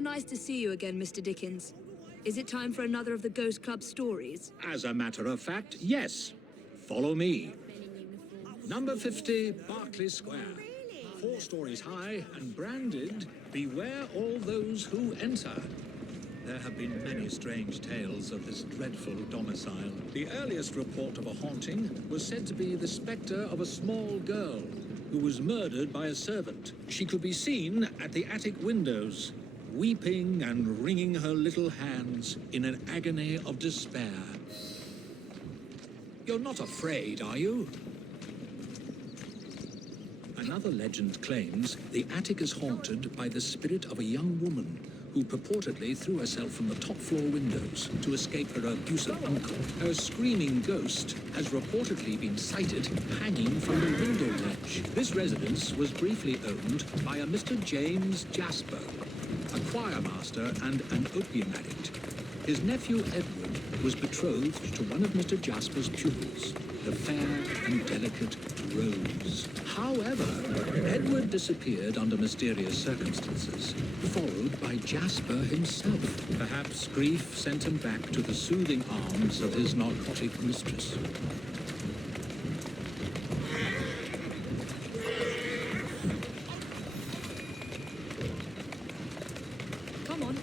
nice to see you again, Mr. Dickens. Is it time for another of the Ghost Club stories? As a matter of fact, yes. Follow me. Number 50, Berkeley Square. 4 stories high and branded, "Beware all those who enter." There have been many strange tales of this dreadful domicile. The earliest report of a haunting was said to be the spectre of a small girl who was murdered by a servant. She could be seen at the attic windows, weeping and wringing her little hands in an agony of despair. You're not afraid, are you? Another legend claims the attic is haunted by the spirit of a young woman who purportedly threw herself from the top-floor windows to escape her abusive uncle. Her screaming ghost has reportedly been sighted hanging from the window ledge. This residence was briefly owned by a Mr. James Jasper, a choir master and an opium addict. His nephew Edward was betrothed to one of Mr. Jasper's pupils, the fair and delicate Rose. However, Edward disappeared under mysterious circumstances, followed by Jasper himself. Perhaps grief sent him back to the soothing arms of his narcotic mistress. Come on.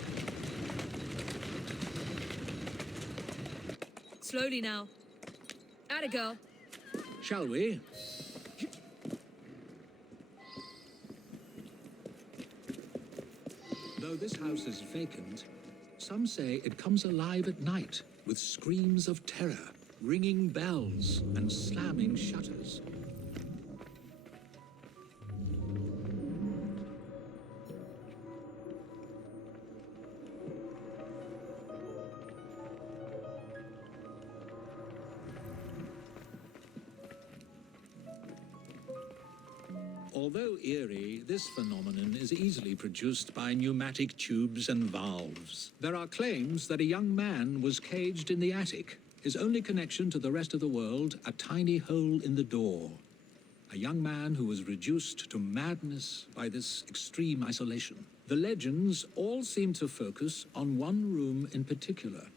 Slowly now. Atta girl. Shall we? Though this house is vacant, some say it comes alive at night with screams of terror, ringing bells, and slamming shutters. Although eerie, this phenomenon is easily produced by pneumatic tubes and valves. There are claims that a young man was caged in the attic, his only connection to the rest of the world a tiny hole in the door. A young man who was reduced to madness by this extreme isolation. The legends all seem to focus on one room in particular.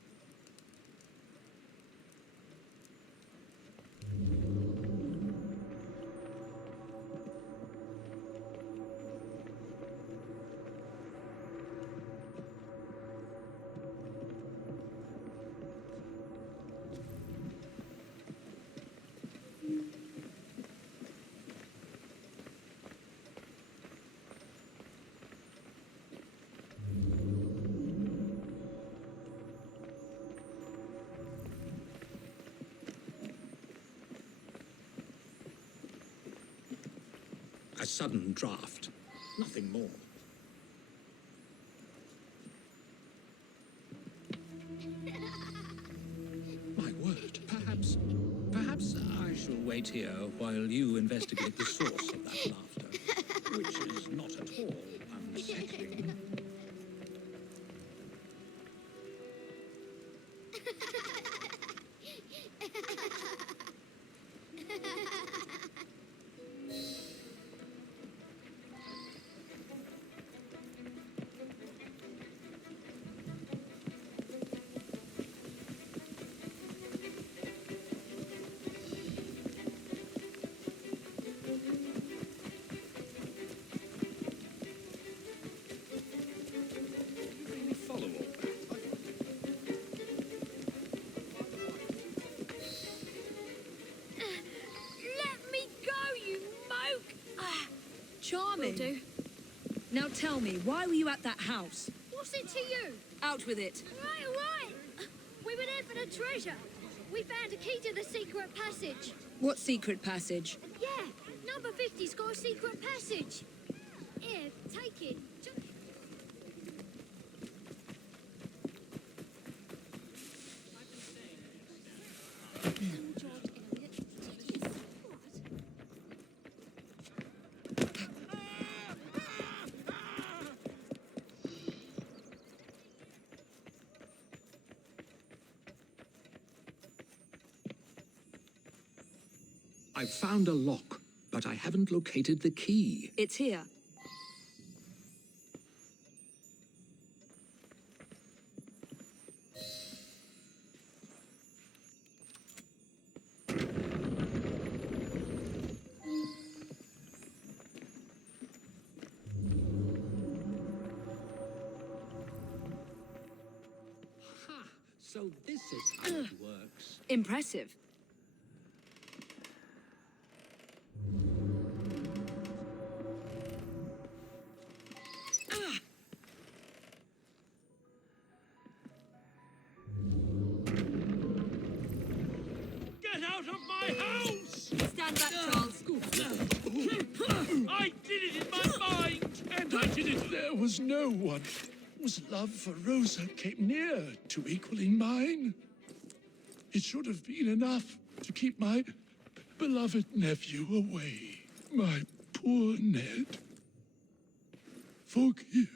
A sudden draft, nothing more. My word, perhaps I shall wait here while you investigate the source of that laughter, which is not at all unsettling. Charming. Now tell me, why were you at that house? What's it to you? Out with it. All right. We were there for the treasure. We found a key to the secret passage. What secret passage? Yeah, number 50's got a secret passage. Here, take it. I've found a lock, but I haven't located the key. It's here. So this is how it works. Impressive. Get out of my house! Stand back, Charles. I did it in my mind! And I did it. There was no one whose love for Rosa came near to equaling mine. It should have been enough to keep my beloved nephew away. My poor Ned. Forgive.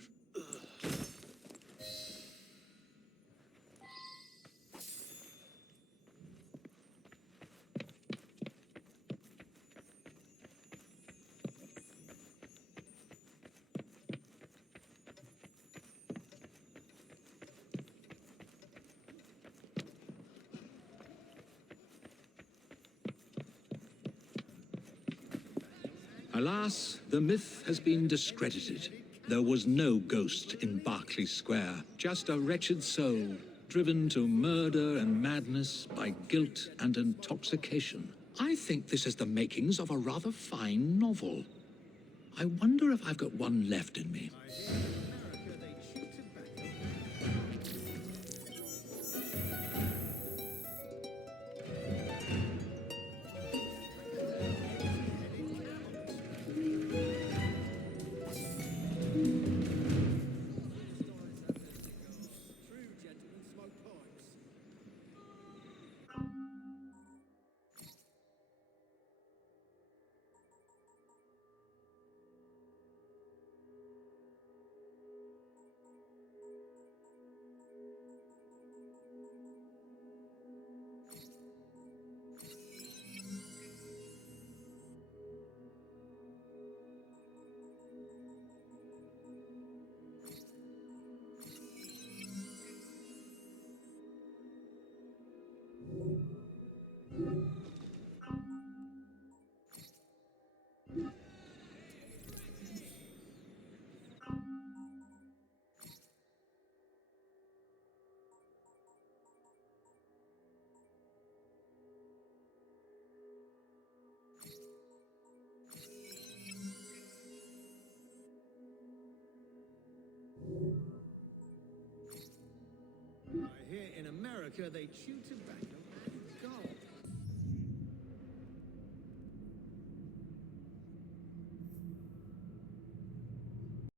Alas, the myth has been discredited. There was no ghost in Berkeley Square, just a wretched soul, driven to murder and madness by guilt and intoxication. I think this is the makings of a rather fine novel. I wonder if I've got one left in me. I hear in America they chew tobacco.